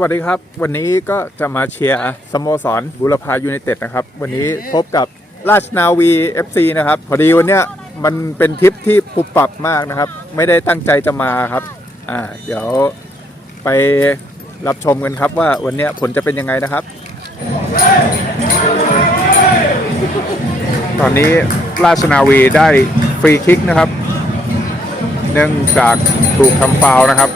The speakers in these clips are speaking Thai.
วัสดีครับ วันนี้ก็จะมาเชียร์สโมสรบุรพายูไนเต็ดนะครับ วันนี้พบกับราชนาวี FC นะครับ พอดีวันเนี้ยมันเป็นทริปที่ปุบปับมากนะครับ ไม่ได้ตั้งใจจะมาครับอ่าเดี๋ยวไปรับชมกันครับว่าวันเนี้ยผลจะเป็นยังไงนะครับ ตอนนี้ราชนาวีได้ฟรีคิกนะครับ เนื่องจากถูกทำฟาวล์นะครับ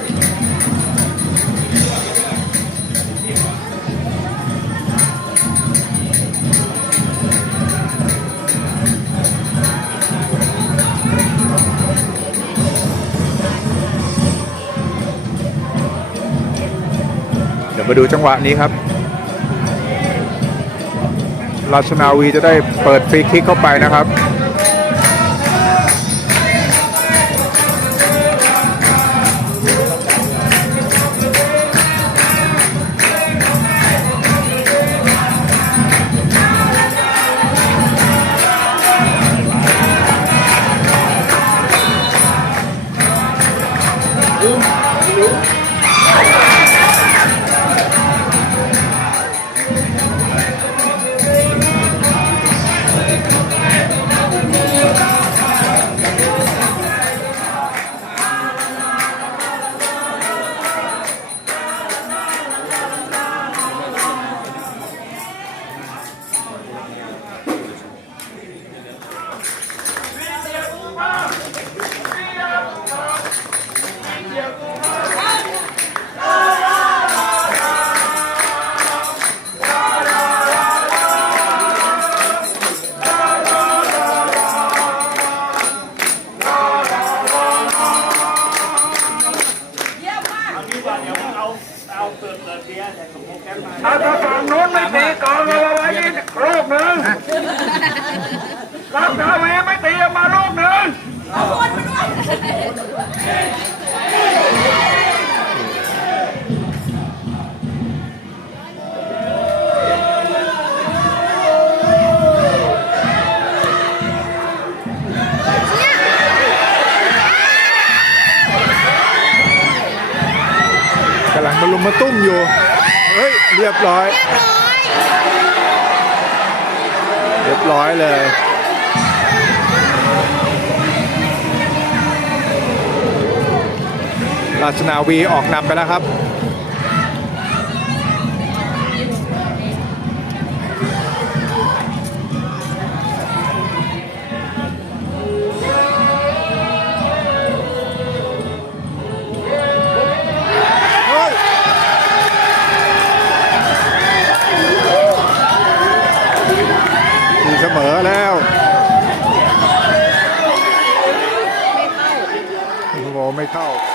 ดี๋ยวมาดูจังหวะนี้ครับ ราชนาวีจะได้เปิดฟรีคิกเข้าไปนะครับ เอาถ้าฝั่งโน้นไม่ตีกองเอาไว้นี่ลูกหนึ่งรับดาวีไม่ตีเอามาลูกหนึ่งกำลังมาลุมมาตุ้มอยู่ เฮ้ย เรียบร้อย เรียบร้อยเลยราชนาวีออกนำไปแล้วครับ โอ้โ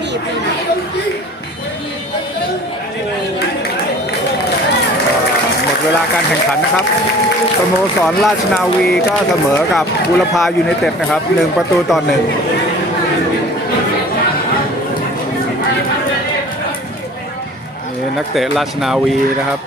บีบเลยนะหมดเวลาการแข่งขันนะครับสโมสรราชนาวีก็เสมอกับบุรพายูไนเต็ดนะครับหนึ่งประตูต่อหนึ่งนี่นักเตะราชนาวีนะครับ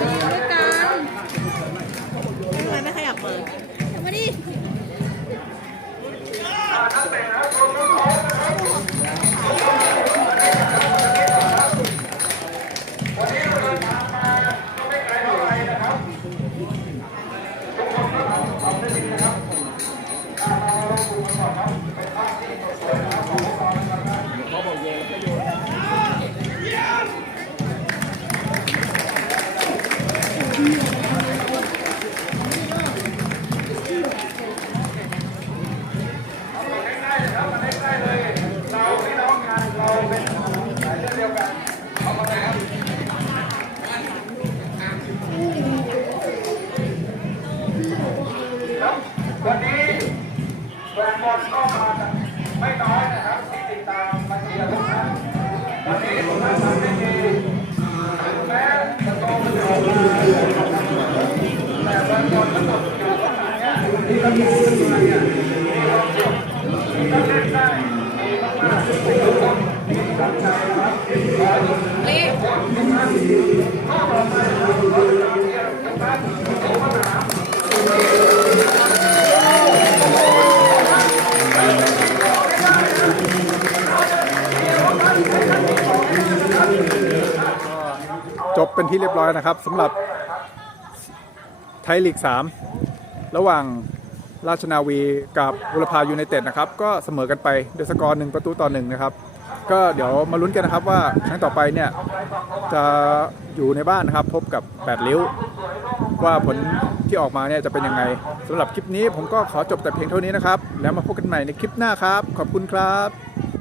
พี่ วัน จบเป็นที่เรียบร้อยนะครับสำหรับไทยลีก 3 ระหว่างราชนาวีกับบุรพายูไนเต็ดนะครับก็เสมอกันไปด้วยสกอร์หนึ่งประตูต่อหนึ่งนะครับ ก็เดี๋ยวมาลุ้นกันนะครับว่าครั้งต่อไปเนี่ยจะอยู่ในบ้านนะครับพบกับ8ริ้ว ว่าผลที่ออกมาเนี่ยจะเป็นยังไงสำหรับคลิปนี้ผมก็ขอจบแต่เพียงเท่านี้นะครับ แล้วมาพบกันใหม่ในคลิปหน้าครับ ขอบคุณครับ